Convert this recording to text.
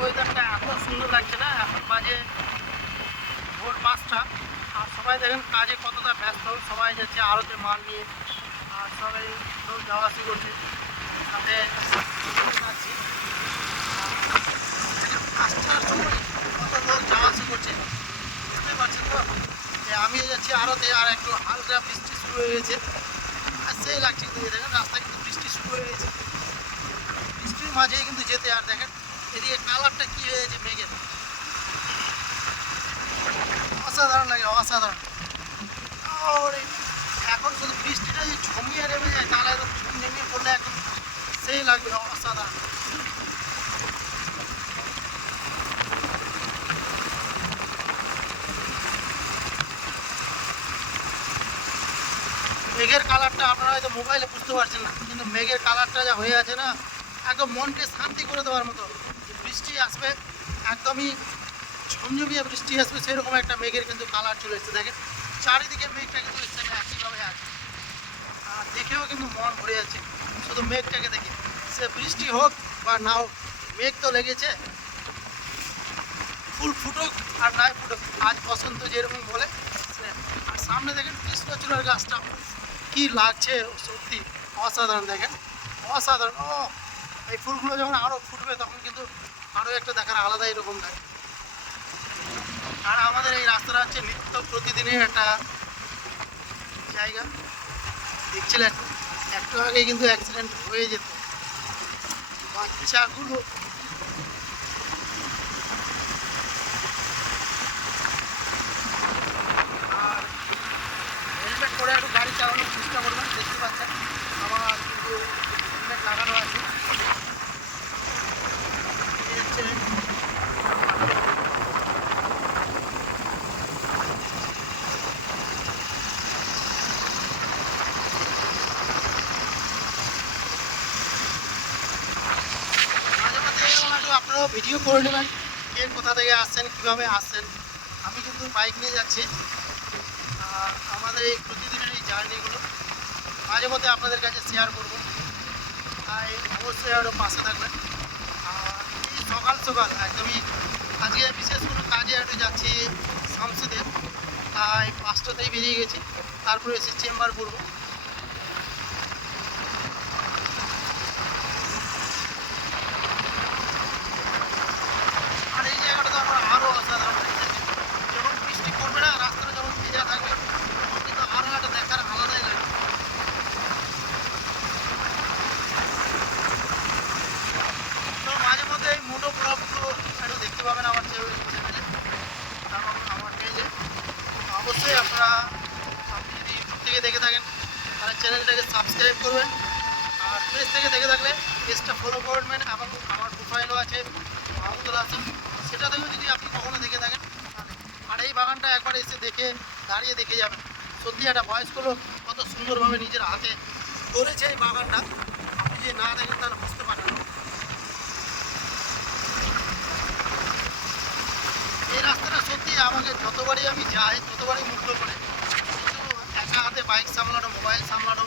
ওয়েদারটা এত সুন্দর লাগছে না। এখন বাজে ভোর 5টা, আর সবাই দেখেন কাজে কতটা ব্যস্ত। সবাই যাচ্ছে আড়তে মাল নিয়ে, আর সবাই সব যাওয়া আসি করছে। সাথে যাচ্ছি 5টার সময় কত লোক যাওয়া আসি করছে, বুঝতে পারছেন তো। যে আমি যাচ্ছি আড়তে, আর একটু হালকা বৃষ্টি শুরু হয়ে গেছে, আর সেই লাগছে কিন্তু দেখেন রাস্তায় কিন্তু বৃষ্টি শুরু হয়ে গেছে। বৃষ্টির মাঝেই কিন্তু যেতে, আর দেখেন এদিকে কালারটা কী হয়েছে মেঘের, অসাধারণ লাগে, অসাধারণ। আর এখন শুধু বৃষ্টিটা যদি ঝমিয়ে নেমে যায় তাহলে একদম ঝুমঝুমিয়ে পড়লে একদম সেই লাগবে, অসাধারণ। মেঘের কালারটা আপনারা হয়তো মোবাইলে বুঝতে পারছেন না, কিন্তু মেঘের কালারটা যা হয়ে আছে না, একদম মনকে শান্তি করে দেওয়ার মতো। বৃষ্টি আসবে, একদমই ঝমঝমিয়ে বৃষ্টি আসবে, সেরকম একটা মেঘের কিন্তু কালার চলে এসেছে। দেখেন চারিদিকে মেঘটা কিন্তু একইভাবে আছে, আর দেখেও কিন্তু মন ভরে যাচ্ছে শুধু মেঘটাকে দেখে। সে বৃষ্টি হোক বা না হোক, মেঘ তো লেগেছে। ফুল ফুটুক আর নাই ফুটুক, আজ বসন্ত যেরকম বলে। আর সামনে দেখেন কৃষ্ণচূড়ার গাছটা কি লাগছে, সত্যি অসাধারণ। দেখেন অসাধারণ। ও এই ফুলগুলো যখন আরও ফুটবে তখন কিন্তু আরও একটা দেখার আলাদা এরকম লাগে। আর আমাদের এই রাস্তাটা হচ্ছে নিত্য প্রতিদিনের একটা জায়গা। দেখছিলেন একটু আগে কিন্তু অ্যাক্সিডেন্ট হয়ে যেত, বাচ্চাগুলো। আর হেলমেট পরে একটু গাড়ি চালানোর চেষ্টা করবেন। দেখতে পাচ্ছেন আমার কিন্তু হেলমেট লাগানো আছে। এই হচ্ছে মাঝে মাঝে এরকম একটু আপনারাও ভিডিও করে নেবেন, কে কোথা থেকে আসছেন, কীভাবে আসছেন। আমি কিন্তু বাইক নিয়ে যাচ্ছি, আর আমাদের এই প্রতিদিনের এই জার্নিগুলো মাঝে মধ্যে আপনাদের কাছে শেয়ার করব, তাই অবশ্যই আরও পাশে থাকবেন। আর এই সকাল সকাল একদমই আজকে বিশেষ কোনো কাজে একটু যাচ্ছি শামসিতে, তাই 5টাতেই বেরিয়ে গেছি, তারপরে এসে চেম্বার করবো। আর এই জায়গাটা তো আমার আরও অসাধারণ লাগছে। যখন বৃষ্টি পড়বে না, রাস্তাটা যখন ভেজা থাকবে, তখন কিন্তু আরও একটা দেখার আলাদাই লাগবে। তো মাঝে মধ্যে এই মোটো ব্লগগুলো একটু দেখতে পাবেন আমার চ্যানেলে, কারণ আমার পেজে। অবশ্যই আপনারা, আপনি যদি ইউটিউব থেকে দেখে থাকেন তাহলে চ্যানেলটাকে সাবস্ক্রাইব করবেন, আর পেজ থেকে দেখে থাকলে পেজটা ফলো করবেন। এবং আমার প্রোফাইলও আছে মাহমুদুল হাসান, সেটা থেকেও যদি আপনি কখনো দেখে থাকেন। আর এই বাগানটা একবার এসে দেখে দাঁড়িয়ে দেখে যাবেন, সত্যি একটা বয়স্ক লোক কত সুন্দরভাবে নিজের হাতে করেছে এই বাগানটা। আপনি যদি না দেখেন তাহলে বুঝতে পারবেন না। এই রাস্তাটা সত্যি আমাকে যতবারই আমি যাই ততবারই মুগ্ধ করে। কিন্তু একা হাতে বাইক সামলানো, মোবাইল সামলানো